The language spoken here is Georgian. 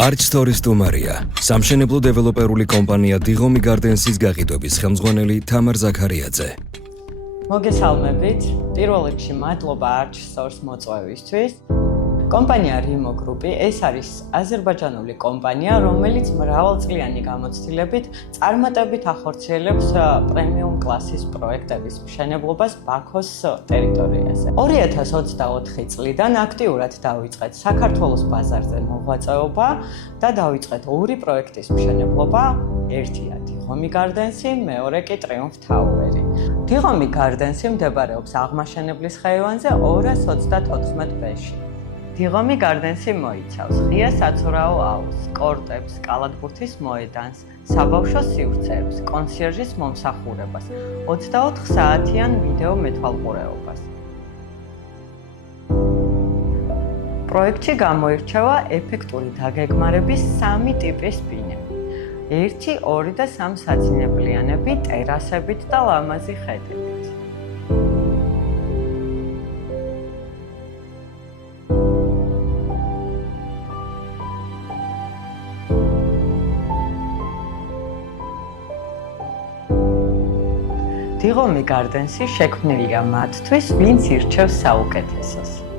Arch Stories სტუმარია. სამშენებლო დეველოპერული კომპანია Dighomi Gardens-ის გაყიდვების ხელმძღვანელი თამარ ზაქარიაძე. მოგესალმებით. პირველ რიგში მადლობა Arch Stories მოწვევისთვის. კომპანია Rimo Group-ი ეს არის აზერბაიჯანული კომპანია, რომელიც მრავალწლიანი გამოცდილებით წარმატებით ახორციელებს პრემიუმ კლასის პროექტების მშენებლობას ბაქოს ტერიტორიაზე. 2024 წლიდან აქტიურად დავიწყეთ საქართველოს ბაზარზე მოღვაწეობა და დავიწყეთ ორი პროექტის მშენებლობა. ერთია Dighomi Gardens-ი, მეორე კი Triumph Tower-ი. Dighomi Gardens-ი მდებარეობს აღმაშენებლის ხეივანზე 234 B-ში. Dighomi Gardens-ი მოიცავს ღია საცურაო აუზს, კორტებს, კალათბურთის მოედანს, საბავშვო სივრცეებს, კონსიერჟის მომსახურებას, 24 საათიან ვიდეო მეთვალყურეობას. პროექტში გამოირჩევა ეფექტური დაგეგმარების 3 ტიპის ბინები. 1, 2 და 3 საძინებლიანები ტერასებით და ლამაზი ხედებით. Dighomi Gardens-ი შექმნილია მათთვის, ვინც ირჩევს საუკეთესოს.